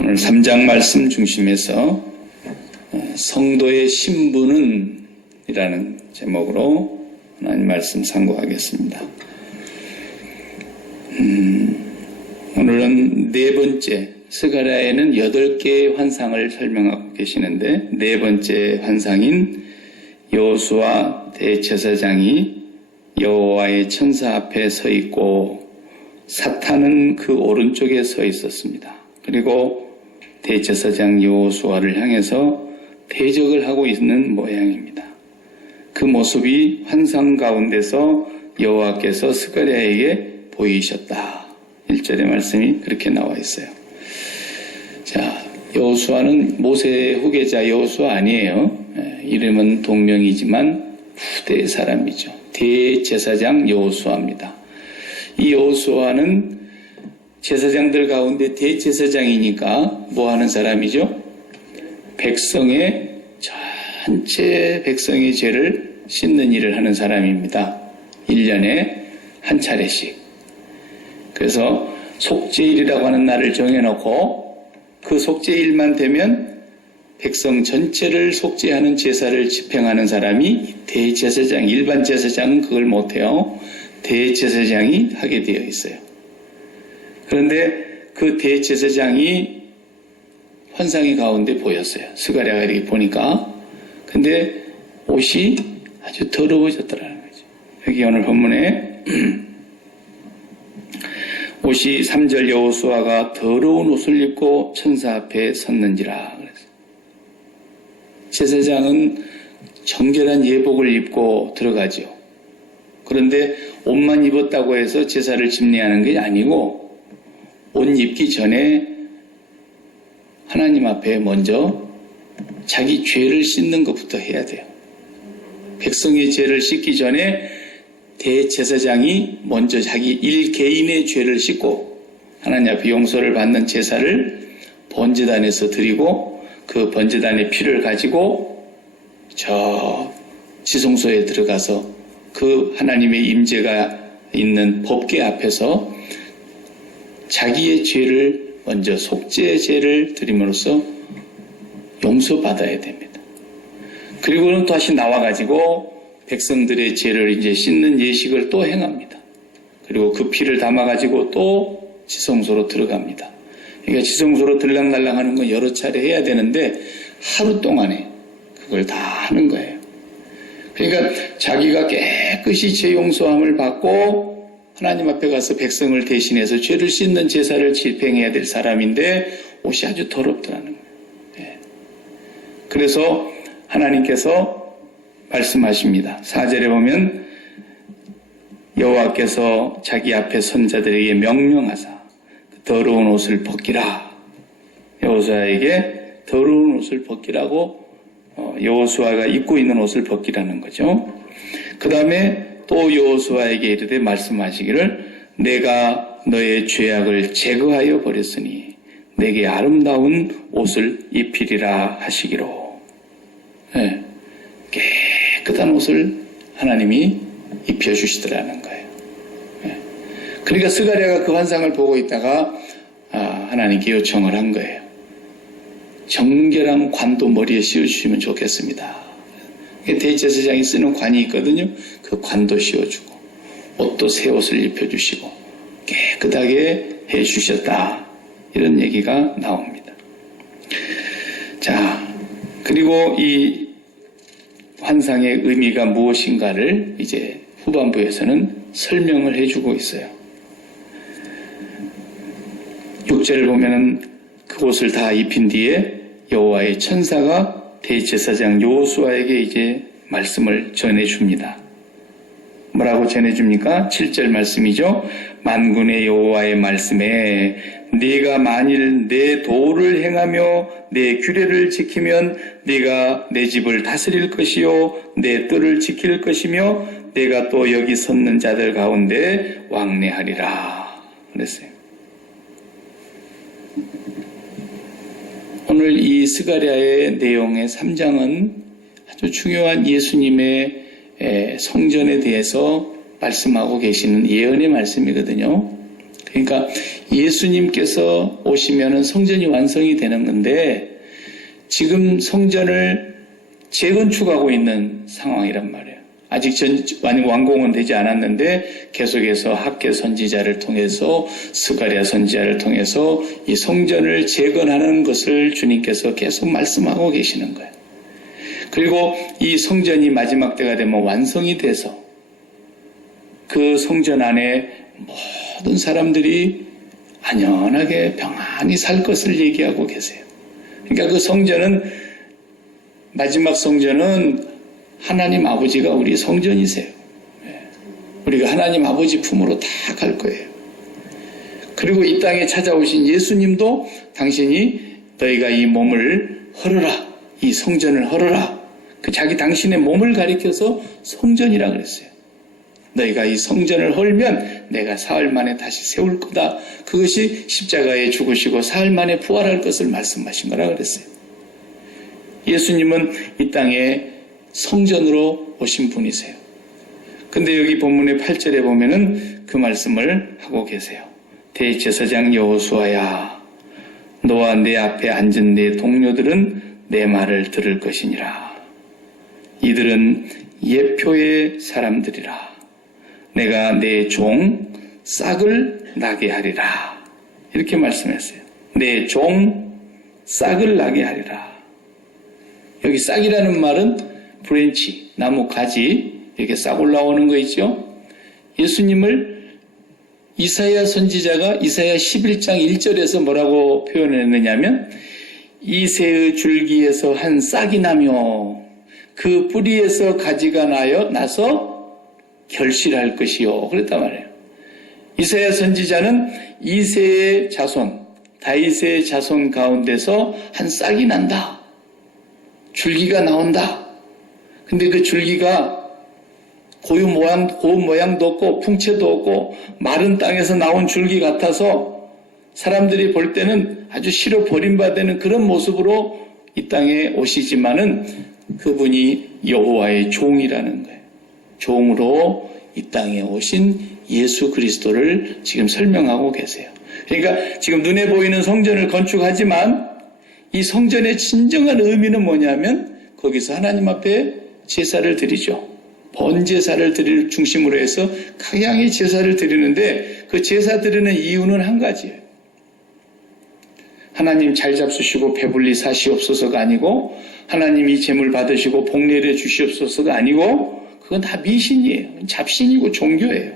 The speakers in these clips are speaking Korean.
오늘 3장 말씀 중심에서 성도의 신분은 이라는 제목으로 하나님 말씀 상고하겠습니다. 오늘은 네 번째, 스가랴에는 8개의 환상을 설명하고 계시는데 네 번째 환상인 여호수아 대제사장이 여호와의 천사 앞에 서 있고 사탄은 그 오른쪽에 서 있었습니다. 그리고 대제사장 여호수아를 향해서 대적을 하고 있는 모양입니다. 그 모습이 환상 가운데서 여호와께서 스가랴에게 보이셨다. 1절의 말씀이 그렇게 나와 있어요. 자, 여호수아는 모세의 후계자 여호수아 아니에요. 이름은 동명이지만 후대의 사람이죠. 대제사장 여호수아입니다. 이 여호수아는 제사장들 가운데 대제사장이니까 뭐 하는 사람이죠? 전체 백성의 죄를 씻는 일을 하는 사람입니다. 1년에 한 차례씩. 그래서 속죄일이라고 하는 날을 정해놓고 그 속죄일만 되면 백성 전체를 속죄하는 제사를 집행하는 사람이 대제사장, 일반 제사장은 그걸 못해요. 대제사장이 하게 되어 있어요. 그런데 그 대제사장이 환상의 가운데 보였어요. 스가랴가 이렇게 보니까. 근데 옷이 아주 더러워졌더라는 거죠. 여기 오늘 본문에 옷이 3절 여호수아가 더러운 옷을 입고 천사 앞에 섰는지라 그랬어요. 제사장은 정결한 예복을 입고 들어가죠. 그런데 옷만 입었다고 해서 제사를 집례하는 게 아니고 옷 입기 전에 하나님 앞에 먼저 자기 죄를 씻는 것부터 해야 돼요. 백성의 죄를 씻기 전에 대제사장이 먼저 자기 개인의 죄를 씻고 하나님 앞에 용서를 받는 제사를 번제단에서 드리고 그 번제단의 피를 가지고 저 지성소에 들어가서 그 하나님의 임재가 있는 법궤 앞에서 자기의 죄를 먼저 속죄의 죄를 드림으로써 용서받아야 됩니다. 그리고는 다시 나와가지고 백성들의 죄를 이제 씻는 예식을 또 행합니다. 그리고 그 피를 담아가지고 또 지성소로 들어갑니다. 그러니까 지성소로 들락날락 하는 건 여러 차례 해야 되는데 하루 동안에 그걸 다 하는 거예요. 그러니까 자기가 깨끗이 죄 용서함을 받고 하나님 앞에 가서 백성을 대신해서 죄를 씻는 제사를 집행해야 될 사람인데 옷이 아주 더럽더라는 거예요. 그래서 하나님께서 말씀하십니다. 4절에 보면 여호와께서 자기 앞에 선자들에게 명령하사 더러운 옷을 벗기라. 여호수아에게 더러운 옷을 벗기라고 여호수아가 입고 있는 옷을 벗기라는 거죠. 그 다음에 또 여호수아에게 이르되 말씀하시기를 내가 너의 죄악을 제거하여 버렸으니 내게 아름다운 옷을 입히리라 하시기로. 깨끗한 옷을 하나님이 입혀주시더라는 거예요. 그러니까 스가랴가 그 환상을 보고 있다가 하나님께 요청을 한 거예요. 정결한 관도 머리에 씌워주시면 좋겠습니다. 대제사장이 쓰는 관이 있거든요. 그 관도 씌워주고 옷도 새 옷을 입혀주시고 깨끗하게 해주셨다. 이런 얘기가 나옵니다. 자, 그리고 이 환상의 의미가 무엇인가를 이제 후반부에서는 설명을 해주고 있어요. 6절을 보면은 그 옷을 다 입힌 뒤에 여호와의 천사가 대제사장 여호수아에게 이제 말씀을 전해줍니다. 뭐라고 전해줍니까? 7절 말씀이죠. 만군의 여호와의 말씀에 네가 만일 내 도를 행하며 내 규례를 지키면 네가 내 집을 다스릴 것이요 내 뜰을 지킬 것이며 내가 또 여기 섰는 자들 가운데 왕래하리라 그랬어요. 오늘 이 스가랴의 내용의 3장은 아주 중요한 예수님의 성전에 대해서 말씀하고 계시는 예언의 말씀이거든요. 그러니까 예수님께서 오시면은 성전이 완성이 되는 건데 지금 성전을 재건축하고 있는 상황이란 말이에요. 아직 완공은 되지 않았는데 계속해서 학개 선지자를 통해서 스가랴 선지자를 통해서 이 성전을 재건하는 것을 주님께서 계속 말씀하고 계시는 거예요. 그리고 이 성전이 마지막 때가 되면 완성이 돼서 그 성전 안에 모든 사람들이 안연하게 평안히 살 것을 얘기하고 계세요. 그러니까 그 성전은 마지막 성전은 하나님 아버지가 우리 성전이세요. 우리가 하나님 아버지 품으로 다 갈 거예요. 그리고 이 땅에 찾아오신 예수님도 당신이 너희가 이 몸을 헐어라, 이 성전을 헐어라. 그 자기 당신의 몸을 가리켜서 성전이라 그랬어요. 너희가 이 성전을 헐면 내가 사흘 만에 다시 세울 거다. 그것이 십자가에 죽으시고 사흘 만에 부활할 것을 말씀하신 거라 그랬어요. 예수님은 이 땅에 성전으로 오신 분이세요. 근데 여기 본문의 8절에 보면은 그 말씀을 하고 계세요. 대제사장 여호수아야, 너와 내 앞에 앉은 내 동료들은 내 말을 들을 것이니라. 이들은 예표의 사람들이라. 내가 내 종 싹을 나게 하리라. 이렇게 말씀했어요. 내 종 싹을 나게 하리라. 여기 싹이라는 말은 브랜치, 나무 가지 이렇게 싹 올라오는 거 있죠. 예수님을 이사야 선지자가 이사야 11장 1절에서 뭐라고 표현했느냐면 이새의 줄기에서 한 싹이 나며 그 뿌리에서 가지가 나서 결실할 것이요. 그랬단 말이에요. 이사야 선지자는 이새의 자손, 다윗의 자손 가운데서 한 싹이 난다. 줄기가 나온다. 근데 그 줄기가 고운 모양도 없고 풍채도 없고 마른 땅에서 나온 줄기 같아서 사람들이 볼 때는 아주 싫어 버림받는 그런 모습으로 이 땅에 오시지만은 그분이 여호와의 종이라는 거예요. 종으로 이 땅에 오신 예수 그리스도를 지금 설명하고 계세요. 그러니까 지금 눈에 보이는 성전을 건축하지만 이 성전의 진정한 의미는 뭐냐면 거기서 하나님 앞에 제사를 드리죠. 번제사를 드릴 중심으로 해서 각양의 제사를 드리는데 그 제사 드리는 이유는 한 가지예요. 하나님 잘 잡수시고 배불리 사시옵소서가 아니고 하나님이 재물 받으시고 복내려 주시옵소서가 아니고 그건 다 미신이에요. 잡신이고 종교예요.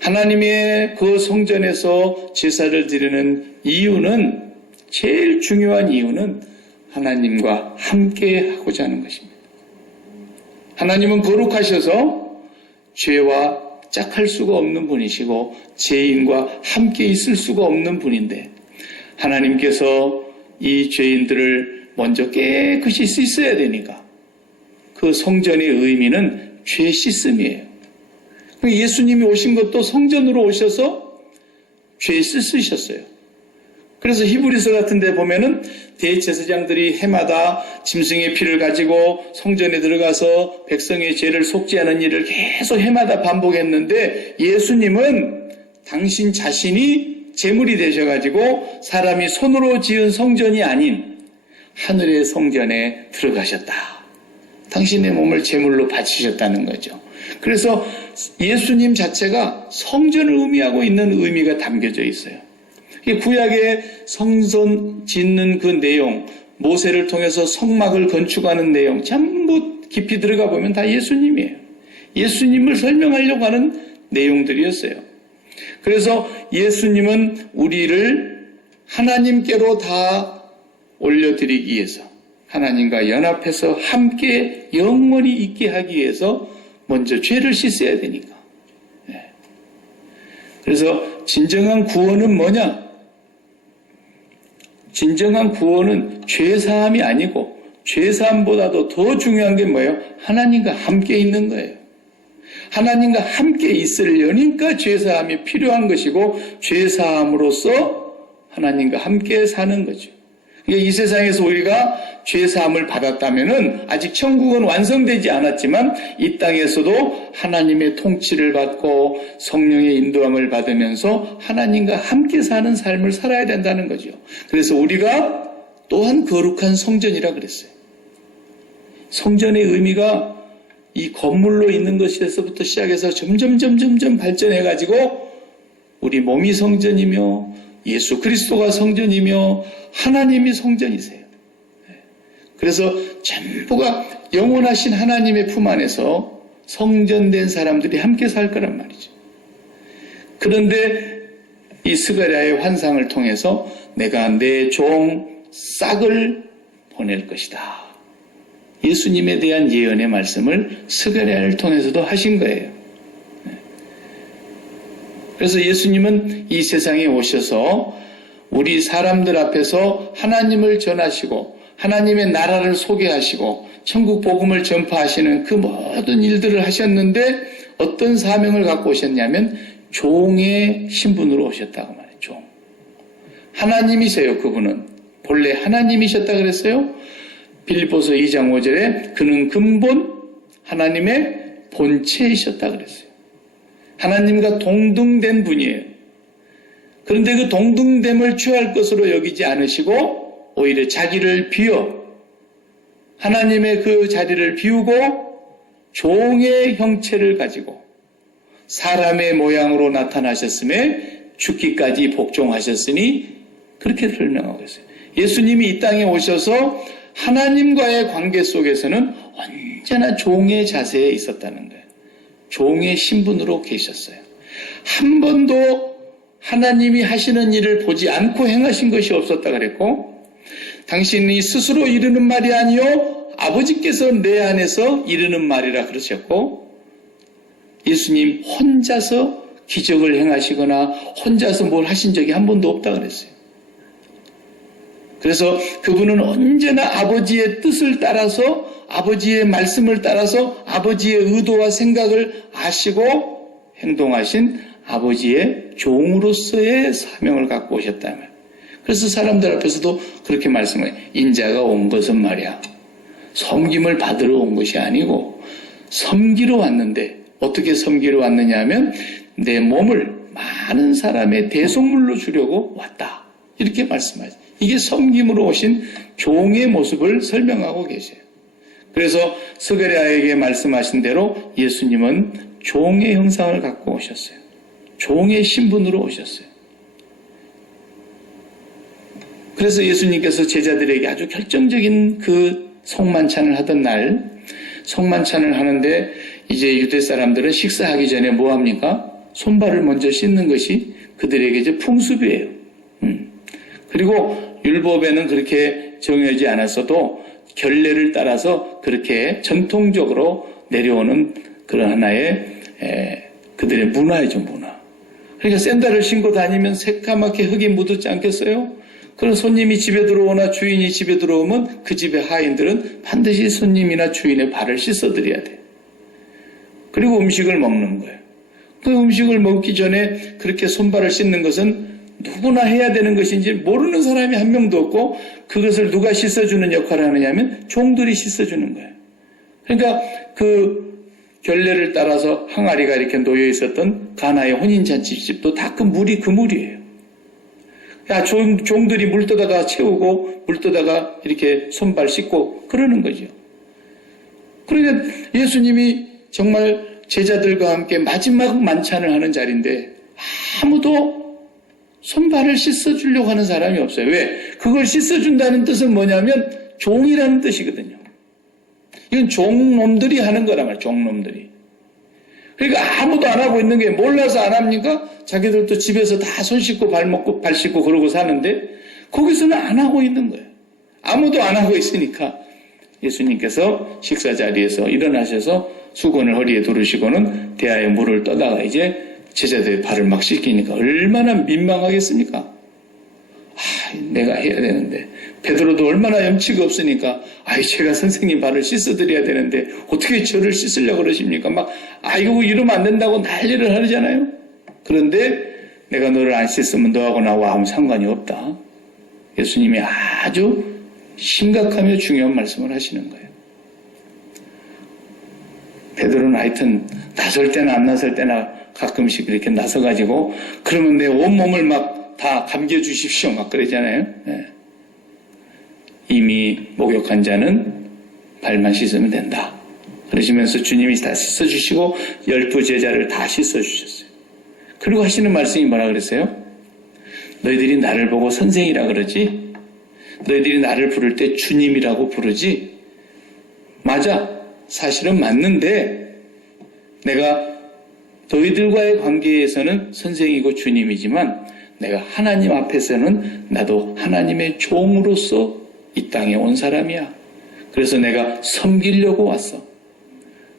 하나님의 그 성전에서 제사를 드리는 이유는 제일 중요한 이유는 하나님과 함께 하고자 하는 것입니다. 하나님은 거룩하셔서 죄와 짝할 수가 없는 분이시고 죄인과 함께 있을 수가 없는 분인데 하나님께서 이 죄인들을 먼저 깨끗이 씻어야 되니까 그 성전의 의미는 죄 씻음이에요. 예수님이 오신 것도 성전으로 오셔서 죄 씻으셨어요. 그래서 히브리서 같은 데 보면은 대제사장들이 해마다 짐승의 피를 가지고 성전에 들어가서 백성의 죄를 속죄하는 일을 계속 해마다 반복했는데 예수님은 당신 자신이 제물이 되셔가지고 사람이 손으로 지은 성전이 아닌 하늘의 성전에 들어가셨다. 당신의 몸을 제물로 바치셨다는 거죠. 그래서 예수님 자체가 성전을 의미하고 있는 의미가 담겨져 있어요. 구약의 성전 짓는 그 내용, 모세를 통해서 성막을 건축하는 내용 전부 깊이 들어가 보면 다 예수님이에요. 예수님을 설명하려고 하는 내용들이었어요. 그래서 예수님은 우리를 하나님께로 다 올려드리기 위해서 하나님과 연합해서 함께 영원히 있게 하기 위해서 먼저 죄를 씻어야 되니까. 그래서 진정한 구원은 뭐냐? 진정한 구원은 죄사함이 아니고 죄사함보다도 더 중요한 게 뭐예요? 하나님과 함께 있는 거예요. 하나님과 함께 있으려니까 죄사함이 필요한 것이고 죄사함으로써 하나님과 함께 사는 거죠. 그러니까 이 세상에서 우리가 죄 사함을 받았다면은 아직 천국은 완성되지 않았지만 이 땅에서도 하나님의 통치를 받고 성령의 인도함을 받으면서 하나님과 함께 사는 삶을 살아야 된다는 거죠. 그래서 우리가 또한 거룩한 성전이라 그랬어요. 성전의 의미가 이 건물로 있는 것에서부터 시작해서 점점 발전해가지고 우리 몸이 성전이며 예수 그리스도가 성전이며 하나님이 성전이세요. 그래서 전부가 영원하신 하나님의 품 안에서 성전된 사람들이 함께 살 거란 말이죠. 그런데 이 스가랴의 환상을 통해서 내가 내 종 싹을 보낼 것이다. 예수님에 대한 예언의 말씀을 스가랴를 통해서도 하신 거예요. 그래서 예수님은 이 세상에 오셔서 우리 사람들 앞에서 하나님을 전하시고 하나님의 나라를 소개하시고 천국 복음을 전파하시는 그 모든 일들을 하셨는데 어떤 사명을 갖고 오셨냐면 종의 신분으로 오셨다고 말해요. 종. 하나님이세요. 그분은. 본래 하나님이셨다 그랬어요. 빌립보서 2장 5절에 그는 근본 하나님의 본체이셨다 그랬어요. 하나님과 동등된 분이에요. 그런데 그 동등됨을 취할 것으로 여기지 않으시고 오히려 자기를 비워 하나님의 그 자리를 비우고 종의 형체를 가지고 사람의 모양으로 나타나셨음에 죽기까지 복종하셨으니 그렇게 설명하고 있어요. 예수님이 이 땅에 오셔서 하나님과의 관계 속에서는 언제나 종의 자세에 있었다는 거예요. 종의 신분으로 계셨어요. 한 번도 하나님이 하시는 일을 보지 않고 행하신 것이 없었다 그랬고 당신이 스스로 이르는 말이 아니요 아버지께서 내 안에서 이르는 말이라 그러셨고 예수님 혼자서 기적을 행하시거나 혼자서 뭘 하신 적이 한 번도 없다 그랬어요. 그래서 그분은 언제나 아버지의 뜻을 따라서 아버지의 말씀을 따라서 아버지의 의도와 생각을 아시고 행동하신 아버지의 종으로서의 사명을 갖고 오셨다는 거예요. 그래서 사람들 앞에서도 그렇게 말씀해요. 인자가 온 것은 말이야. 섬김을 받으러 온 것이 아니고 섬기러 왔는데 어떻게 섬기러 왔느냐 하면 내 몸을 많은 사람의 대속물로 주려고 왔다. 이렇게 말씀하죠. 이게 섬김으로 오신 종의 모습을 설명하고 계세요. 그래서 스가랴에게 말씀하신 대로 예수님은 종의 형상을 갖고 오셨어요. 종의 신분으로 오셨어요. 그래서 예수님께서 제자들에게 아주 결정적인 그 성만찬을 하던 날, 성만찬을 하는데 이제 유대 사람들은 식사하기 전에 뭐 합니까? 손발을 먼저 씻는 것이 그들에게 이제 풍습이에요. 그리고 율법에는 그렇게 정해지지 않았어도 결례를 따라서 그렇게 전통적으로 내려오는 그런 하나의 그들의 문화이죠, 문화. 그러니까 샌들을 신고 다니면 새까맣게 흙이 묻지 않겠어요? 그런 손님이 집에 들어오나 주인이 집에 들어오면 그 집의 하인들은 반드시 손님이나 주인의 발을 씻어드려야 돼요. 그리고 음식을 먹는 거예요. 그 음식을 먹기 전에 그렇게 손발을 씻는 것은 누구나 해야 되는 것인지 모르는 사람이 한 명도 없고 그것을 누가 씻어주는 역할을 하느냐면 종들이 씻어주는 거예요. 그러니까 그 결례를 따라서 항아리가 이렇게 놓여 있었던 가나의 혼인잔치집도 다 그 물이 그 물이에요. 종들이 물 떠다가 채우고 물 떠다가 이렇게 손발 씻고 그러는 거죠. 그러니까 예수님이 정말 제자들과 함께 마지막 만찬을 하는 자리인데 아무도 손발을 씻어주려고 하는 사람이 없어요. 왜? 그걸 씻어준다는 뜻은 뭐냐면 종이라는 뜻이거든요. 이건 종놈들이 하는 거란 말이에요. 종놈들이. 그러니까 아무도 안 하고 있는 게 몰라서 안 합니까? 자기들도 집에서 다 손 씻고 발 먹고 발 씻고 그러고 사는데 거기서는 안 하고 있는 거예요. 아무도 안 하고 있으니까 예수님께서 식사 자리에서 일어나셔서 수건을 허리에 두르시고는 대야에 물을 떠다가 이제 제자들의 발을 막 씻기니까 얼마나 민망하겠습니까? 내가 해야 되는데 베드로도 얼마나 염치가 없으니까 제가 선생님 발을 씻어드려야 되는데 어떻게 저를 씻으려고 그러십니까? 막 이거 이러면 안 된다고 난리를 하잖아요. 그런데 내가 너를 안 씻으면 너하고 나와 아무 상관이 없다. 예수님이 아주 심각하며 중요한 말씀을 하시는 거예요. 베드로는 하여튼 나설 때나 안 나설 때나 가끔씩 이렇게 나서가지고 그러면 내 온몸을 막 다 감겨주십시오 막 그러잖아요. 네. 이미 목욕한 자는 발만 씻으면 된다. 그러시면서 주님이 다 씻어주시고 12 제자를 다 씻어주셨어요. 그리고 하시는 말씀이 뭐라 그랬어요? 너희들이 나를 보고 선생이라 그러지? 너희들이 나를 부를 때 주님이라고 부르지? 맞아. 사실은 맞는데 내가 너희들과의 관계에서는 선생이고 주님이지만 내가 하나님 앞에서는 나도 하나님의 종으로서 이 땅에 온 사람이야. 그래서 내가 섬기려고 왔어.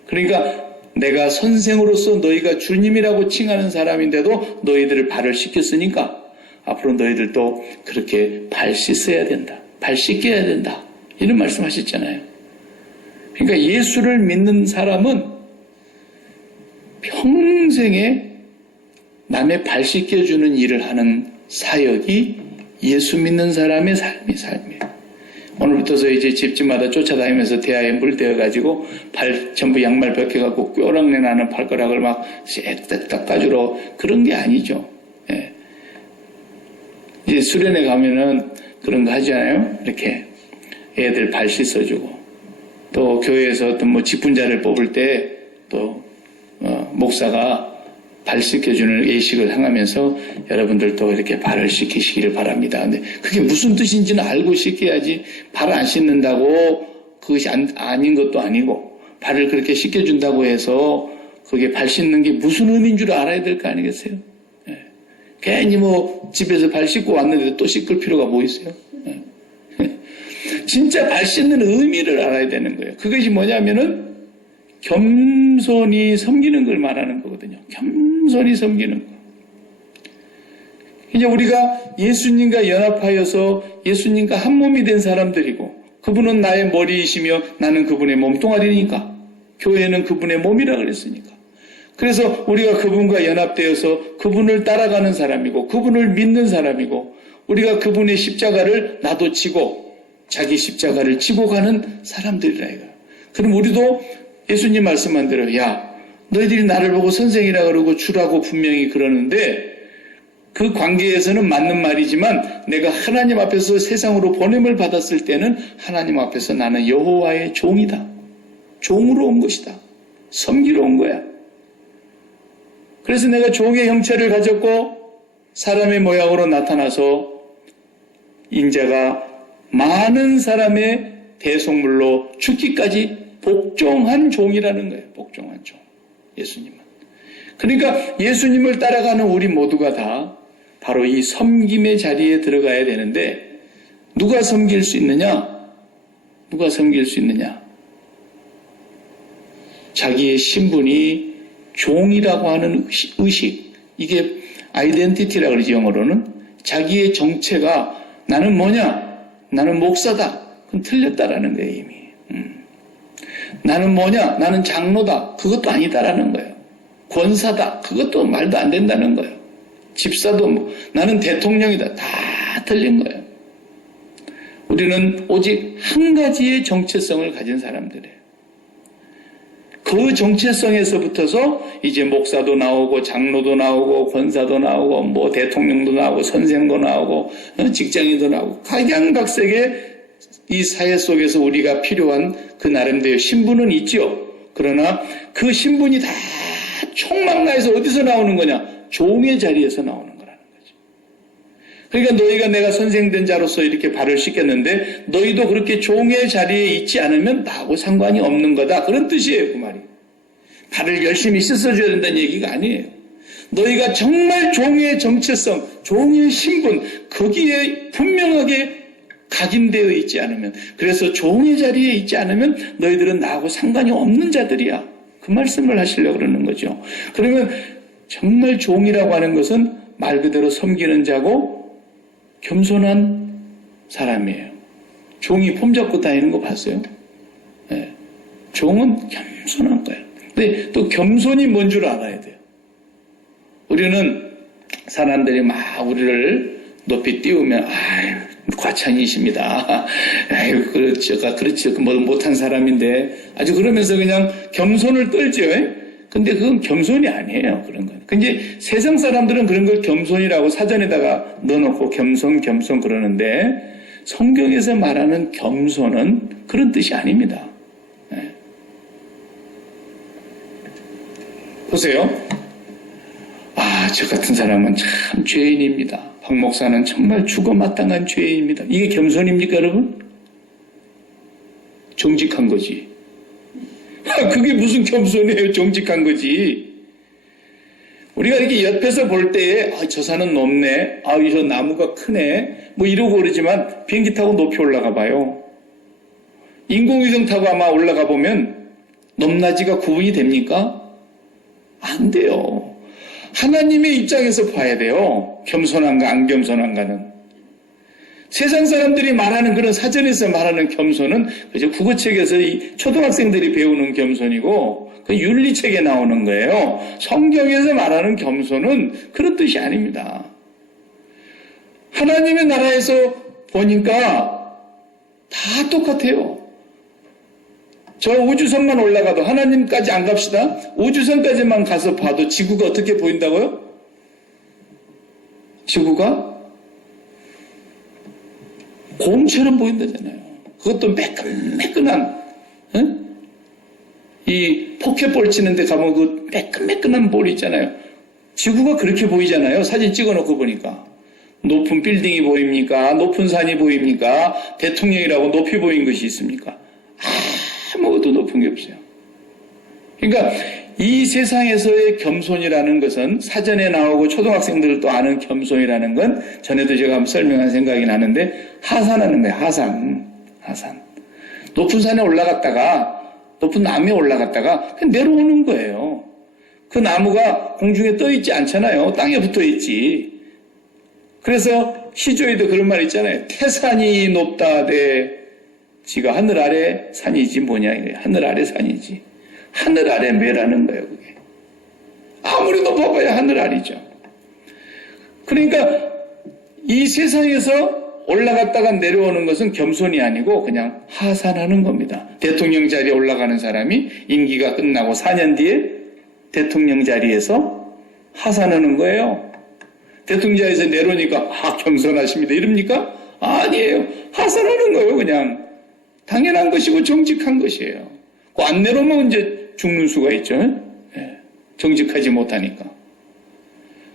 그러니까 내가 선생으로서 너희가 주님이라고 칭하는 사람인데도 너희들을 발을 씻겼으니까 앞으로 너희들도 그렇게 발 씻어야 된다. 발 씻겨야 된다. 이런 말씀하셨잖아요. 그러니까 예수를 믿는 사람은 평생에 남의 발 씻겨주는 일을 하는 사역이 예수 믿는 사람의 삶이에요. 오늘부터서 이제 집집마다 쫓아다니면서 대야에 물대어가지고 발 전부 양말 벗겨갖고 뾰랑내 나는 발가락을 막 닦아주러 그런 게 아니죠. 예. 이제 수련회 가면은 그런 거 하잖아요. 이렇게 애들 발 씻어주고 또 교회에서 어떤 뭐 직분자를 뽑을 때 또 목사가 발 씻겨주는 예식을 행하면서 여러분들도 이렇게 발을 씻기시기를 바랍니다. 근데 그게 무슨 뜻인지는 알고 씻겨야지 발 안 씻는다고 그것이 아닌 것도 아니고 발을 그렇게 씻겨준다고 해서 그게 발 씻는 게 무슨 의미인 줄 알아야 될 거 아니겠어요? 예. 괜히 뭐 집에서 발 씻고 왔는데 또 씻을 필요가 뭐 있어요? 예. 진짜 발 씻는 의미를 알아야 되는 거예요. 그것이 뭐냐면은 겸손히 섬기는 걸 말하는 거거든요. 겸손히 섬기는 거. 이제 우리가 예수님과 연합하여서 예수님과 한 몸이 된 사람들이고 그분은 나의 머리이시며 나는 그분의 몸뚱아리니까 교회는 그분의 몸이라 그랬으니까. 그래서 우리가 그분과 연합되어서 그분을 따라가는 사람이고 그분을 믿는 사람이고 우리가 그분의 십자가를 나도 지고 자기 십자가를 지고 가는 사람들이라 이거야. 그럼 우리도 예수님 말씀한 대로 야 너희들이 나를 보고 선생이라 그러고 주라고 분명히 그러는데 그 관계에서는 맞는 말이지만 내가 하나님 앞에서 세상으로 보냄을 받았을 때는 하나님 앞에서 나는 여호와의 종이다. 종으로 온 것이다. 섬기러 온 거야. 그래서 내가 종의 형체를 가졌고 사람의 모양으로 나타나서 인자가 많은 사람의 대속물로 죽기까지 복종한 종이라는 거예요. 복종한 종. 예수님은. 그러니까 예수님을 따라가는 우리 모두가 다 바로 이 섬김의 자리에 들어가야 되는데 누가 섬길 수 있느냐? 누가 섬길 수 있느냐? 자기의 신분이 종이라고 하는 의식. 이게 아이덴티티라고 그러지 영어로는. 자기의 정체가 나는 뭐냐? 나는 목사다. 그건 틀렸다라는 거예요 이미. 나는 뭐냐? 나는 장로다. 그것도 아니다라는 거예요. 권사다. 그것도 말도 안 된다는 거예요. 집사도 뭐 나는 대통령이다. 다 틀린 거예요. 우리는 오직 한 가지의 정체성을 가진 사람들이에요. 그 정체성에서부터서 이제 목사도 나오고 장로도 나오고 권사도 나오고 뭐 대통령도 나오고 선생도 나오고 직장인도 나오고 각양각색의 이 사회 속에서 우리가 필요한 그 나름대로 신분은 있죠. 그러나 그 신분이 다 총망라해서 어디서 나오는 거냐? 종의 자리에서 나오는 거라는 거죠. 그러니까 너희가 내가 선생된 자로서 이렇게 발을 씻겼는데 너희도 그렇게 종의 자리에 있지 않으면 나하고 상관이 없는 거다. 그런 뜻이에요. 그 말이. 발을 열심히 씻어줘야 된다는 얘기가 아니에요. 너희가 정말 종의 정체성, 종의 신분 거기에 분명하게 각인되어 있지 않으면 그래서 종의 자리에 있지 않으면 너희들은 나하고 상관이 없는 자들이야. 그 말씀을 하시려고 그러는 거죠. 그러면 정말 종이라고 하는 것은 말 그대로 섬기는 자고 겸손한 사람이에요. 종이 폼 잡고 다니는 거 봤어요? 네. 종은 겸손한 거예요. 근데 또 겸손이 뭔 줄 알아야 돼요. 우리는 사람들이 막 우리를 높이 띄우면 아유 과찬이십니다. 아유, 그렇죠. 뭐 못한 사람인데 아주 그러면서 그냥 겸손을 떨죠. 근데 그건 겸손이 아니에요. 그런 건. 근데 세상 사람들은 그런 걸 겸손이라고 사전에다가 넣어놓고 겸손 그러는데 성경에서 말하는 겸손은 그런 뜻이 아닙니다. 보세요. 저 같은 사람은 참 죄인입니다. 박 목사는 정말 죽어마땅한 죄인입니다. 이게 겸손입니까, 여러분? 정직한 거지. 그게 무슨 겸손이에요? 정직한 거지. 우리가 이렇게 옆에서 볼 때에 저 산은 높네, 저 나무가 크네, 뭐 이러고 그러지만 비행기 타고 높이 올라가 봐요. 인공위성 타고 아마 올라가 보면 높낮이가 구분이 됩니까? 안 돼요. 하나님의 입장에서 봐야 돼요. 겸손한가 안 겸손한가는. 세상 사람들이 말하는 그런 사전에서 말하는 겸손은 그저 국어책에서 이 초등학생들이 배우는 겸손이고 그 윤리책에 나오는 거예요. 성경에서 말하는 겸손은 그런 뜻이 아닙니다. 하나님의 나라에서 보니까 다 똑같아요. 저 우주선만 올라가도 하나님까지 안 갑시다. 우주선까지만 가서 봐도 지구가 어떻게 보인다고요? 지구가 공처럼 보인다잖아요. 그것도 매끈매끈한, 이 포켓볼 치는데 가면 그 매끈매끈한 볼이 있잖아요. 지구가 그렇게 보이잖아요. 사진 찍어놓고 보니까. 높은 빌딩이 보입니까? 높은 산이 보입니까? 대통령이라고 높이 보인 것이 있습니까? 아무것도 높은 게 없어요. 그러니까 이 세상에서의 겸손이라는 것은 사전에 나오고 초등학생들도 아는 겸손이라는 건 전에도 제가 한번 설명한 생각이 나는데 하산하는 거예요. 하산. 높은 산에 올라갔다가 높은 나무에 올라갔다가 그냥 내려오는 거예요. 그 나무가 공중에 떠 있지 않잖아요. 땅에 붙어 있지. 그래서 시조에도 그런 말 있잖아요. 태산이 높다대 지가 하늘 아래 산이지 뭐냐 이거예요. 하늘 아래 산이지. 하늘 아래 매라는 거예요. 그게. 아무리 높아봐야 하늘 아래죠. 그러니까 이 세상에서 올라갔다가 내려오는 것은 겸손이 아니고 그냥 하산하는 겁니다. 대통령 자리에 올라가는 사람이 임기가 끝나고 4년 뒤에 대통령 자리에서 하산하는 거예요. 대통령 자리에서 내려오니까 겸손하십니다. 이럽니까? 아니에요. 하산하는 거예요. 그냥. 당연한 것이고 정직한 것이에요. 안 내려오면 이제 죽는 수가 있죠. 정직하지 못하니까.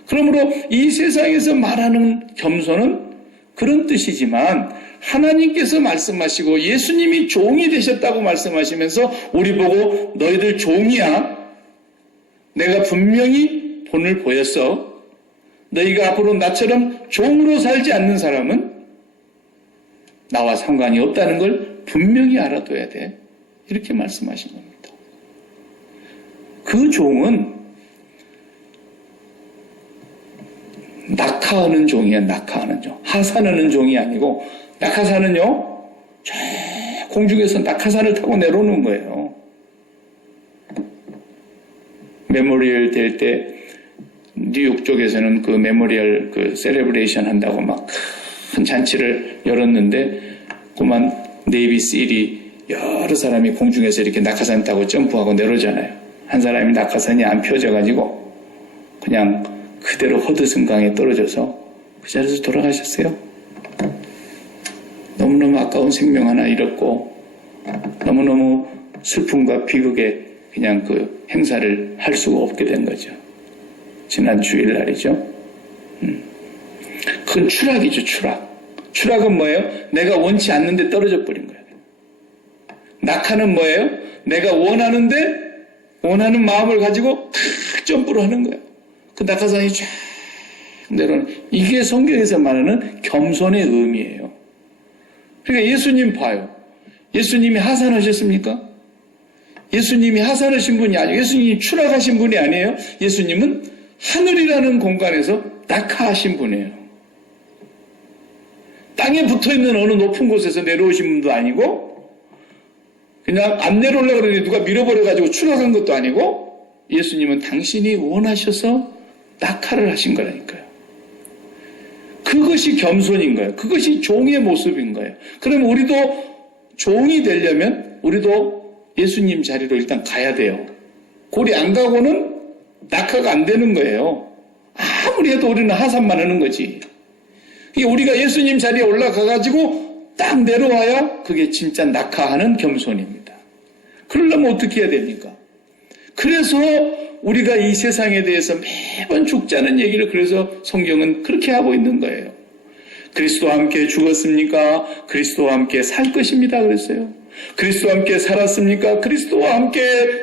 그러므로 이 세상에서 말하는 겸손은 그런 뜻이지만 하나님께서 말씀하시고 예수님이 종이 되셨다고 말씀하시면서 우리 보고 너희들 종이야. 내가 분명히 본을 보였어. 너희가 앞으로 나처럼 종으로 살지 않는 사람은 나와 상관이 없다는 걸 분명히 알아둬야 돼. 이렇게 말씀하신 겁니다. 그 종은 낙하하는 종이야. 낙하하는 종. 하산하는 종이 아니고 낙하산은요. 저 공중에서 낙하산을 타고 내려오는 거예요. 메모리얼 될 때 뉴욕 쪽에서는 그 메모리얼 그 세레브레이션 한다고 막 큰 잔치를 열었는데 그만 네이비 실이 여러 사람이 공중에서 이렇게 낙하산 타고 점프하고 내려오잖아요. 한 사람이 낙하산이 안 펴져가지고 그냥 그대로 허드슨강에 떨어져서 그 자리에서 돌아가셨어요. 너무너무 아까운 생명 하나 잃었고 너무너무 슬픔과 비극에 그냥 그 행사를 할 수가 없게 된 거죠. 지난 주일날이죠. 그건 추락이죠. 추락은 뭐예요? 내가 원치 않는데 떨어져 버린 거예요. 낙하는 뭐예요? 내가 원하는 마음을 가지고 탁 점프를 하는 거예요. 그 낙하산이 쫙 내려오는, 이게 성경에서 말하는 겸손의 의미예요. 그러니까 예수님 봐요. 예수님이 하산하셨습니까? 예수님이 하산하신 분이 아니에요. 예수님이 추락하신 분이 아니에요. 예수님은 하늘이라는 공간에서 낙하하신 분이에요. 땅에 붙어있는 어느 높은 곳에서 내려오신 분도 아니고 그냥 안 내려오려고 그러는데 누가 밀어버려가지고 추락한 것도 아니고 예수님은 당신이 원하셔서 낙하를 하신 거라니까요. 그것이 겸손인 거예요. 그것이 종의 모습인 거예요. 그럼 우리도 종이 되려면 우리도 예수님 자리로 일단 가야 돼요. 고리 안 가고는 낙하가 안 되는 거예요. 아무리 해도 우리는 하산만 하는 거지. 우리가 예수님 자리에 올라가가지고 딱 내려와야 그게 진짜 낙하하는 겸손입니다. 그러려면 어떻게 해야 됩니까? 그래서 우리가 이 세상에 대해서 매번 죽자는 얘기를 그래서 성경은 그렇게 하고 있는 거예요. 그리스도와 함께 죽었습니까? 그리스도와 함께 살 것입니다. 그랬어요. 그리스도와 함께 살았습니까? 그리스도와 함께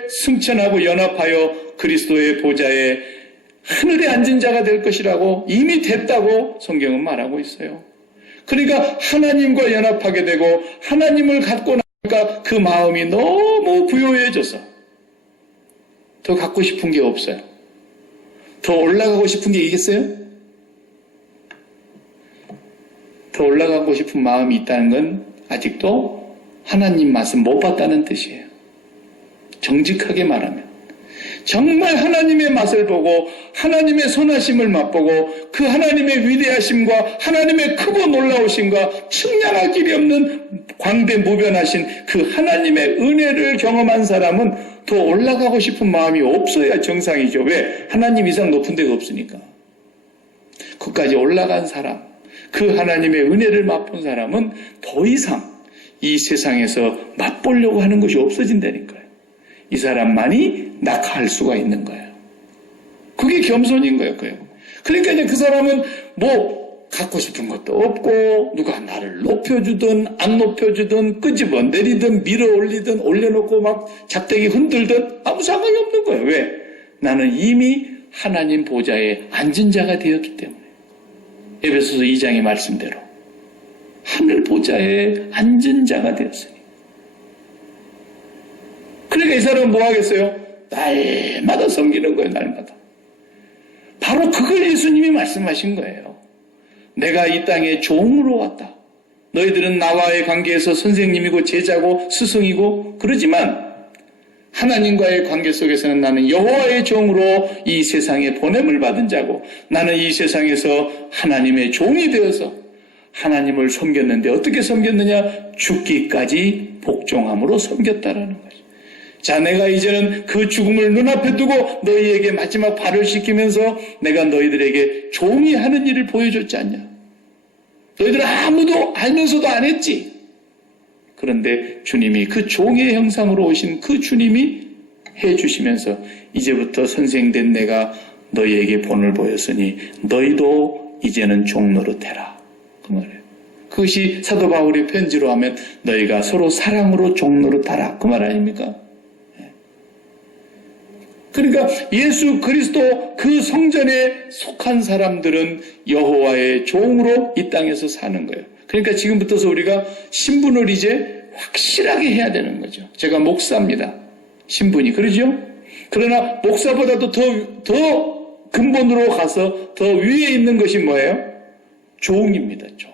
승천하고 연합하여 그리스도의 보좌에 하늘에 앉은 자가 될 것이라고 이미 됐다고 성경은 말하고 있어요. 그러니까 하나님과 연합하게 되고 하나님을 갖고 나니까 그 마음이 너무 부요해져서 더 갖고 싶은 게 없어요. 더 올라가고 싶은 게 있겠어요? 더 올라가고 싶은 마음이 있다는 건 아직도 하나님 맛은 못 봤다는 뜻이에요. 정직하게 말하면. 정말 하나님의 맛을 보고 하나님의 선하심을 맛보고 그 하나님의 위대하심과 하나님의 크고 놀라우심과 측량할 길이 없는 광대무변하신 그 하나님의 은혜를 경험한 사람은 더 올라가고 싶은 마음이 없어야 정상이죠. 왜? 하나님 이상 높은 데가 없으니까. 그까지 올라간 사람, 그 하나님의 은혜를 맛본 사람은 더 이상 이 세상에서 맛보려고 하는 것이 없어진다니까요. 이 사람만이 낙하할 수가 있는 거예요. 그게 겸손인 거예요. 그러니까 이제 그 사람은 뭐 갖고 싶은 것도 없고 누가 나를 높여주든 안 높여주든 끄집어 내리든 밀어 올리든 올려놓고 막 잡대기 흔들든 아무 상관이 없는 거예요. 왜? 나는 이미 하나님 보좌에 앉은 자가 되었기 때문에. 에베소서 2장의 말씀대로 하늘 보좌에 앉은 자가 되었으니. 그러니까 이 사람은 뭐 하겠어요? 날마다 섬기는 거예요. 날마다. 바로 그걸 예수님이 말씀하신 거예요. 내가 이 땅에 종으로 왔다. 너희들은 나와의 관계에서 선생님이고 제자고 스승이고 그러지만 하나님과의 관계 속에서는 나는 여호와의 종으로 이 세상에 보냄을 받은 자고 나는 이 세상에서 하나님의 종이 되어서 하나님을 섬겼는데 어떻게 섬겼느냐? 죽기까지 복종함으로 섬겼다라는 거죠. 자, 내가 이제는 그 죽음을 눈앞에 두고 너희에게 마지막 발을 씻기면서 내가 너희들에게 종이 하는 일을 보여줬지 않냐? 너희들은 아무도 알면서도 안 했지. 그런데 주님이 그 종의 형상으로 오신 그 주님이 해주시면서 이제부터 선생된 내가 너희에게 본을 보였으니 너희도 이제는 종 노릇해라. 그 말이에요. 그것이 사도 바울의 편지로 하면 너희가 서로 사랑으로 종 노릇하라. 그 말 아닙니까? 그러니까 예수 그리스도 그 성전에 속한 사람들은 여호와의 종으로 이 땅에서 사는 거예요. 그러니까 지금부터서 우리가 신분을 이제 확실하게 해야 되는 거죠. 제가 목사입니다. 신분이. 그러죠? 그러나 목사보다도 더 근본으로 가서 더 위에 있는 것이 뭐예요? 종입니다. 종.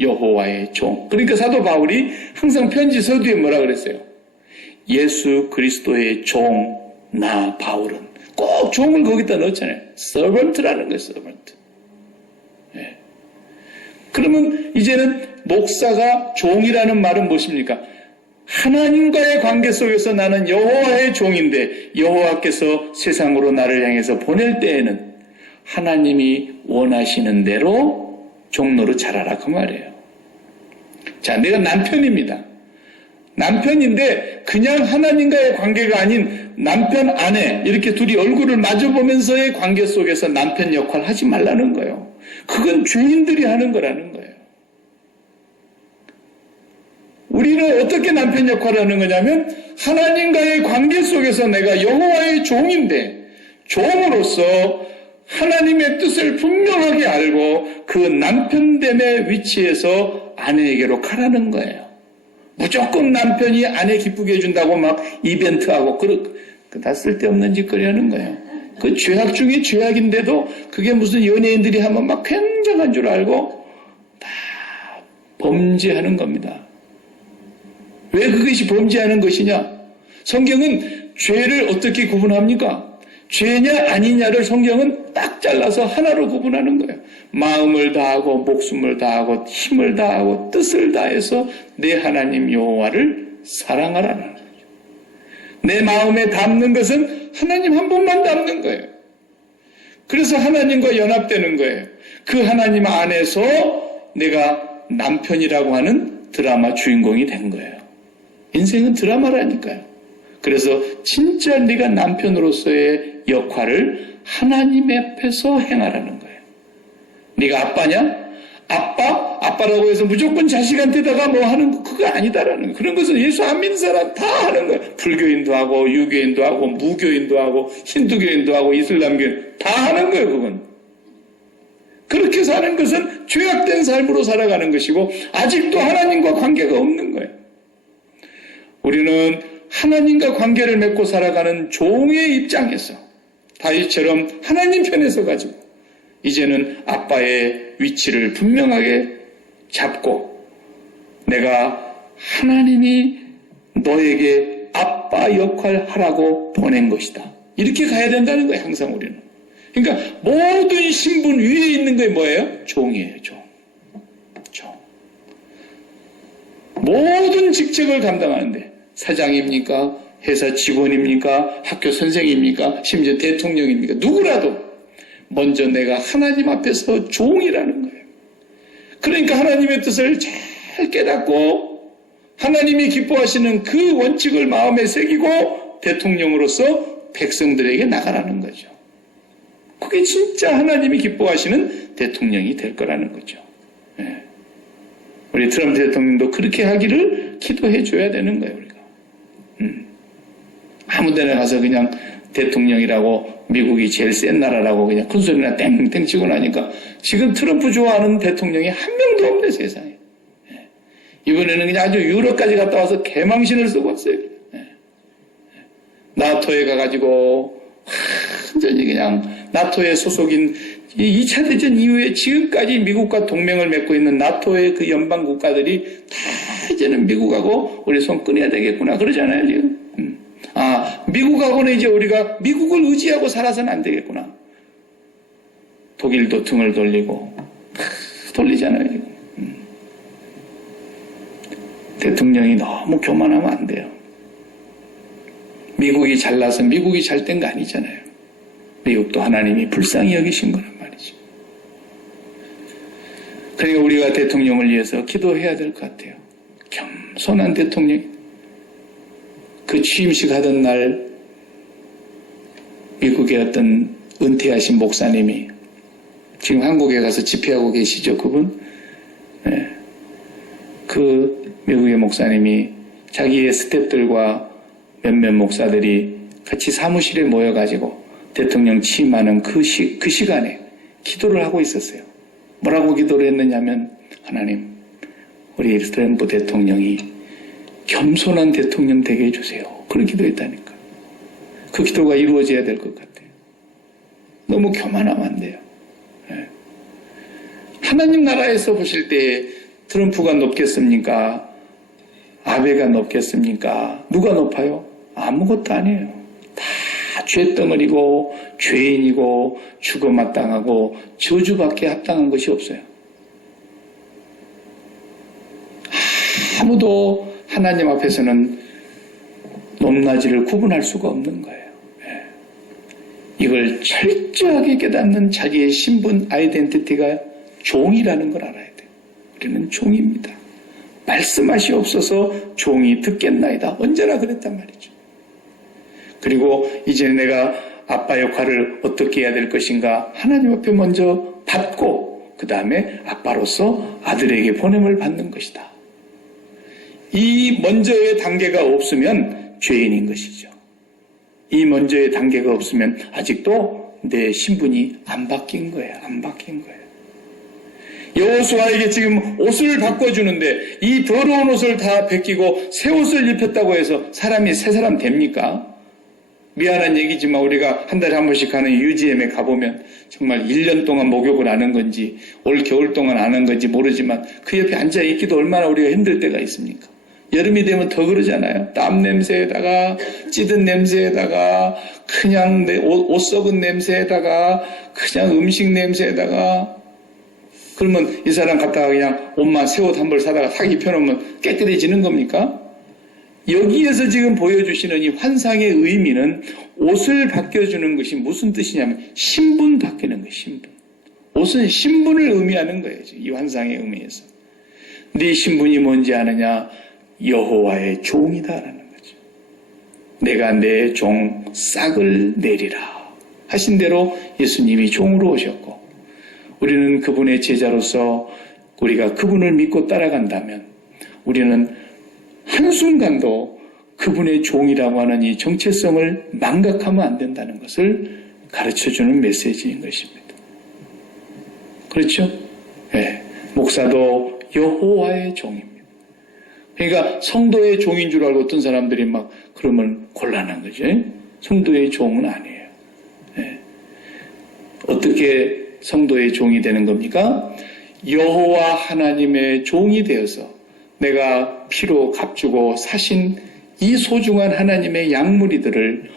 여호와의 종. 그러니까 사도 바울이 항상 편지 서두에 뭐라 그랬어요? 예수 그리스도의 종, 나 바울은. 꼭 종을 거기다 넣었잖아요. 서번트라는 거예요. 서번트. 예. 그러면 이제는 목사가 종이라는 말은 무엇입니까? 하나님과의 관계 속에서 나는 여호와의 종인데 여호와께서 세상으로 나를 향해서 보낼 때에는 하나님이 원하시는 대로 종로로 자라라 그 말이에요. 자, 내가 남편입니다. 남편인데 그냥 하나님과의 관계가 아닌 남편 아내 이렇게 둘이 얼굴을 마주보면서의 관계 속에서 남편 역할 하지 말라는 거예요. 그건 죄인들이 하는 거라는 거예요. 우리는 어떻게 남편 역할을 하는 거냐면 하나님과의 관계 속에서 내가 여호와의 종인데 종으로서 하나님의 뜻을 분명하게 알고 그 남편됨의 위치에서 아내에게로 가라는 거예요. 무조건 남편이 아내 기쁘게 해준다고 막 이벤트하고 다 쓸데없는 짓거리 하는 거예요. 그 죄악 중에 죄악인데도 그게 무슨 연예인들이 하면 막 굉장한 줄 알고 다 범죄하는 겁니다. 왜 그것이 범죄하는 것이냐? 성경은 죄를 어떻게 구분합니까? 죄냐 아니냐를 성경은 딱 잘라서 하나로 구분하는 거예요. 마음을 다하고 목숨을 다하고 힘을 다하고 뜻을 다해서 내 하나님 여호와를 사랑하라는 거죠. 내 마음에 담는 것은 하나님 한 분만 담는 거예요. 그래서 하나님과 연합되는 거예요. 그 하나님 안에서 내가 남편이라고 하는 드라마 주인공이 된 거예요. 인생은 드라마라니까요. 그래서 진짜 네가 남편으로서의 역할을 하나님 앞에서 행하라는 거예요. 네가 아빠냐? 아빠라고 해서 무조건 자식한테다가 뭐 하는 거 그거 아니다라는 거예요. 그런 것은 예수 안 믿는 사람 다 하는 거예요. 불교인도 하고 유교인도 하고 무교인도 하고 힌두교인도 하고 이슬람교인 다 하는 거예요. 그건. 그렇게 사는 것은 죄악된 삶으로 살아가는 것이고 아직도 하나님과 관계가 없는 거예요. 우리는 하나님과 관계를 맺고 살아가는 종의 입장에서 다윗처럼 하나님 편에서 가지고 이제는 아빠의 위치를 분명하게 잡고 내가 하나님이 너에게 아빠 역할 하라고 보낸 것이다. 이렇게 가야 된다는 거예요. 항상 우리는. 그러니까 모든 신분 위에 있는 게 뭐예요? 종이에요. 종. 모든 직책을 감당하는데 사장입니까? 회사 직원입니까? 학교 선생입니까? 심지어 대통령입니까? 누구라도 먼저 내가 하나님 앞에서 종이라는 거예요. 그러니까 하나님의 뜻을 잘 깨닫고 하나님이 기뻐하시는 그 원칙을 마음에 새기고 대통령으로서 백성들에게 나가라는 거죠. 그게 진짜 하나님이 기뻐하시는 대통령이 될 거라는 거죠. 예. 우리 트럼프 대통령도 그렇게 하기를 기도해 줘야 되는 거예요. 우리가. 아무 데나 가서 그냥 대통령이라고 미국이 제일 센 나라라고 그냥 큰소리나 땡땡 치고 나니까 지금 트럼프 좋아하는 대통령이 한 명도 없네 세상에. 예. 이번에는 그냥 아주 유럽까지 갔다 와서 개망신을 쓰고 왔어요. 예. 나토에 가가지고 완전히 그냥 나토에 소속인 2차 대전 이후에 지금까지 미국과 동맹을 맺고 있는 나토의 그 연방 국가들이 다 이제는 미국하고 우리 손 끊어야 되겠구나 그러잖아요 지금. 미국하고는 이제 우리가 미국을 의지하고 살아서는 안 되겠구나. 독일도 등을 돌리고 돌리잖아요 지금. 대통령이 너무 교만하면 안 돼요. 미국이 잘나서 미국이 잘된 거 아니잖아요. 미국도 하나님이 불쌍히 여기신 거란 말이죠. 그러니까 우리가 대통령을 위해서 기도해야 될 것 같아요. 겸손한 대통령. 그 취임식 하던 날 미국의 어떤 은퇴하신 목사님이 지금 한국에 가서 집회하고 계시죠, 그분? 네. 그 미국의 목사님이 자기의 스태프들과 몇몇 목사들이 같이 사무실에 모여가지고 대통령 취임하는 그 시간에 기도를 하고 있었어요. 뭐라고 기도를 했느냐면 하나님, 우리 트럼프 대통령이 겸손한 대통령 되게 해주세요. 그런 기도했다니까. 그 기도가 이루어져야 될 것 같아요. 너무 교만하면 안 돼요. 네. 하나님 나라에서 보실 때 트럼프가 높겠습니까? 아베가 높겠습니까? 누가 높아요? 아무것도 아니에요. 다 죄덩어리고 죄인이고 죽어마땅하고 저주밖에 합당한 것이 없어요. 아무도 하나님 앞에서는 높낮이를 구분할 수가 없는 거예요. 이걸 철저하게 깨닫는 자기의 신분 아이덴티티가 종이라는 걸 알아야 돼요. 우리는 종입니다. 말씀하시옵소서 종이 듣겠나이다. 언제나 그랬단 말이죠. 그리고 이제 내가 아빠 역할을 어떻게 해야 될 것인가 하나님 앞에 먼저 받고 그 다음에 아빠로서 아들에게 보냄을 받는 것이다. 이 먼저의 단계가 없으면 죄인인 것이죠. 이 먼저의 단계가 없으면 아직도 내 신분이 안 바뀐 거예요. 안 바뀐 거예요. 여호수아에게 지금 옷을 바꿔주는데 이 더러운 옷을 다 벗기고 새 옷을 입혔다고 해서 사람이 새 사람 됩니까? 미안한 얘기지만 우리가 한 달에 한 번씩 가는 UGM에 가보면 정말 1년 동안 목욕을 안 한 건지 올 겨울 동안 안 한 건지 모르지만 그 옆에 앉아있기도 얼마나 우리가 힘들 때가 있습니까? 여름이 되면 더 그러잖아요. 땀 냄새에다가 찌든 냄새에다가 그냥 옷 썩은 냄새에다가 그냥 음식 냄새에다가 그러면 이 사람 갖다가 그냥 옷만 새 옷 한 벌 사다가 탁 입혀놓으면 깨끗해지는 겁니까? 여기에서 지금 보여주시는 이 환상의 의미는 옷을 바뀌어주는 것이 무슨 뜻이냐면 신분 바뀌는 거예요. 신분. 옷은 신분을 의미하는 거예요. 이 환상의 의미에서. 네 신분이 뭔지 아느냐? 여호와의 종이다라는 거죠. 내가 내 종 싹을 내리라 하신 대로 예수님이 종으로 오셨고 우리는 그분의 제자로서 우리가 그분을 믿고 따라간다면 우리는 한순간도 그분의 종이라고 하는 이 정체성을 망각하면 안 된다는 것을 가르쳐주는 메시지인 것입니다. 그렇죠? 네. 목사도 여호와의 종입니다. 그러니까 성도의 종인 줄 알고 어떤 사람들이 막 그러면 곤란한 거죠. 성도의 종은 아니에요. 네. 어떻게 성도의 종이 되는 겁니까? 여호와 하나님의 종이 되어서 내가 피로 값주고 사신 이 소중한 하나님의 양무리들을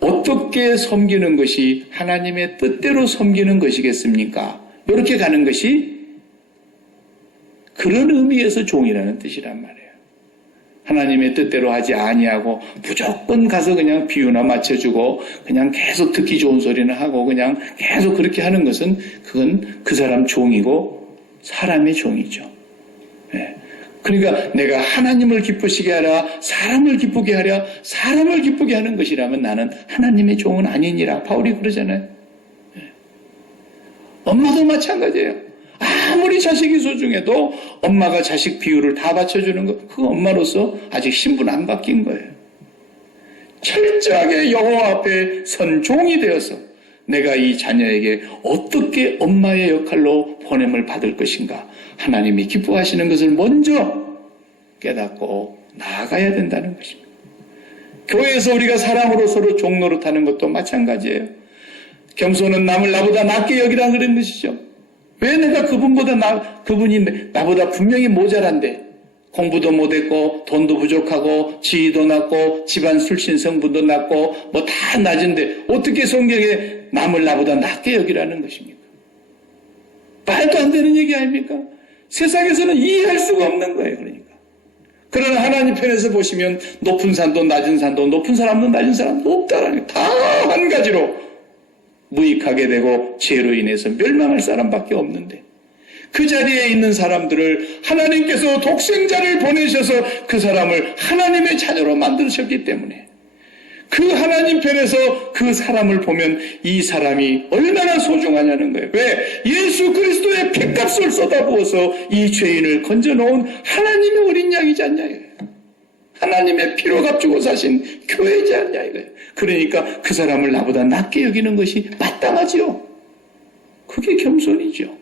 어떻게 섬기는 것이 하나님의 뜻대로 섬기는 것이겠습니까? 이렇게 가는 것이 그런 의미에서 종이라는 뜻이란 말이에요. 하나님의 뜻대로 하지 아니하고 무조건 가서 그냥 비유나 맞춰주고 그냥 계속 듣기 좋은 소리는 하고 그냥 계속 그렇게 하는 것은 그건 그 사람 종이고 사람의 종이죠. 네. 그러니까 내가 하나님을 기쁘시게 하라, 사람을 기쁘게 하랴, 사람을 기쁘게 하는 것이라면 나는 하나님의 종은 아니니라. 바울이 그러잖아요. 네. 엄마도 마찬가지예요. 아무리 자식이 소중해도 엄마가 자식 비유를 다 받쳐주는 것, 그 엄마로서 아직 신분 안 바뀐 거예요. 철저하게 여호와 앞에 선 종이 되어서 내가 이 자녀에게 어떻게 엄마의 역할로 보냄을 받을 것인가, 하나님이 기뻐하시는 것을 먼저 깨닫고 나아가야 된다는 것입니다. 교회에서 우리가 사랑으로 서로 종 노릇하는 것도 마찬가지예요. 겸손은 남을 나보다 낮게 여기라 그런 것이죠. 왜 내가 그분이 나보다 분명히 모자란데 공부도 못했고 돈도 부족하고 지위도 낮고 집안 출신 성분도 낮고 뭐 다 낮은데 어떻게 성경에 남을 나보다 낮게 여기라는 것입니까? 말도 안 되는 얘기 아닙니까? 세상에서는 이해할 수가 없는 거예요. 그러니까. 그러나 하나님 편에서 보시면 높은 산도 낮은 산도 높은 사람도 낮은 사람도 없다라는 다 한 가지로 무익하게 되고 죄로 인해서 멸망할 사람밖에 없는데 그 자리에 있는 사람들을 하나님께서 독생자를 보내셔서 그 사람을 하나님의 자녀로 만드셨기 때문에 그 하나님 편에서 그 사람을 보면 이 사람이 얼마나 소중하냐는 거예요. 왜? 예수 그리스도의 피값을 쏟아부어서 이 죄인을 건져놓은 하나님의 어린 양이지 않냐 이거예요. 하나님의 피로 값주고 사신 교회지 않냐 이거예요. 그러니까 그 사람을 나보다 낮게 여기는 것이 마땅하지요. 그게 겸손이죠.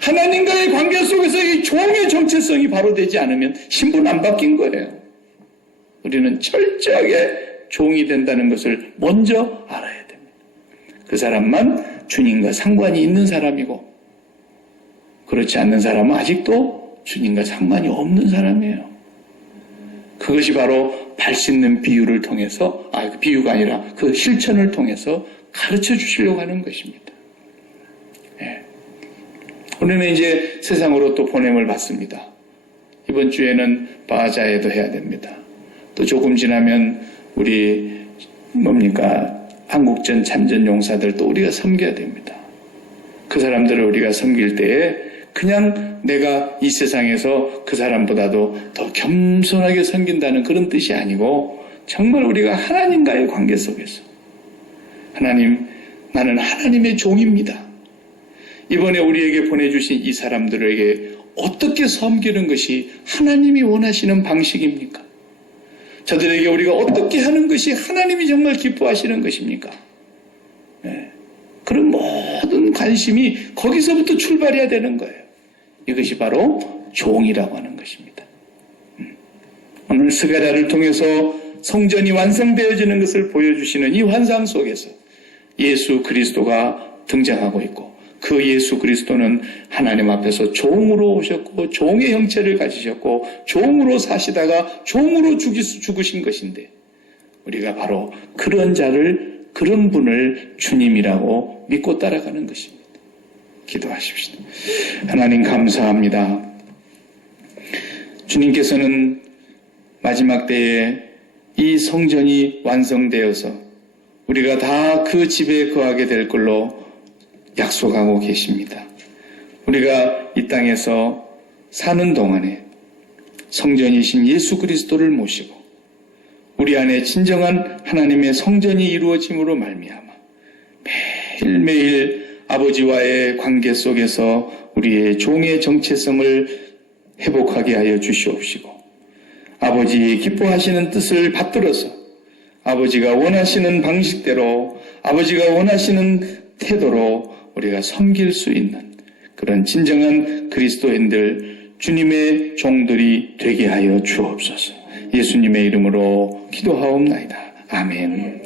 하나님과의 관계 속에서 이 종의 정체성이 바로 되지 않으면 신분 안 바뀐 거예요. 우리는 철저하게 종이 된다는 것을 먼저 알아야 됩니다. 그 사람만 주님과 상관이 있는 사람이고 그렇지 않는 사람은 아직도 주님과 상관이 없는 사람이에요. 그것이 바로 발 씻는 비유를 통해서, 비유가 아니라 그 실천을 통해서 가르쳐 주시려고 하는 것입니다. 예. 우리는 이제 세상으로 또 보냄을 받습니다. 이번 주에는 바하자에도 해야 됩니다. 또 조금 지나면 우리 한국전 참전 용사들도 우리가 섬겨야 됩니다. 그 사람들을 우리가 섬길 때에 그냥 내가 이 세상에서 그 사람보다도 더 겸손하게 섬긴다는 그런 뜻이 아니고 정말 우리가 하나님과의 관계 속에서 하나님, 나는 하나님의 종입니다. 이번에 우리에게 보내주신 이 사람들에게 어떻게 섬기는 것이 하나님이 원하시는 방식입니까? 저들에게 우리가 어떻게 하는 것이 하나님이 정말 기뻐하시는 것입니까? 네. 그런 모든 관심이 거기서부터 출발해야 되는 거예요. 이것이 바로 종이라고 하는 것입니다. 오늘 스가랴를 통해서 성전이 완성되어지는 것을 보여주시는 이 환상 속에서 예수 그리스도가 등장하고 있고 그 예수 그리스도는 하나님 앞에서 종으로 오셨고 종의 형체를 가지셨고 종으로 사시다가 종으로 죽으신 것인데 우리가 바로 그런 자를, 그런 분을 주님이라고 믿고 따라가는 것입니다. 기도하십시다. 하나님 감사합니다. 주님께서는 마지막 때에 이 성전이 완성되어서 우리가 다 그 집에 거하게 될 걸로 약속하고 계십니다. 우리가 이 땅에서 사는 동안에 성전이신 예수 그리스도를 모시고 우리 안에 진정한 하나님의 성전이 이루어짐으로 말미암아 매일매일 아버지와의 관계 속에서 우리의 종의 정체성을 회복하게 하여 주시옵시고 아버지의 기뻐하시는 뜻을 받들어서 아버지가 원하시는 방식대로 아버지가 원하시는 태도로 우리가 섬길 수 있는 그런 진정한 그리스도인들 주님의 종들이 되게 하여 주옵소서. 예수님의 이름으로 기도하옵나이다. 아멘.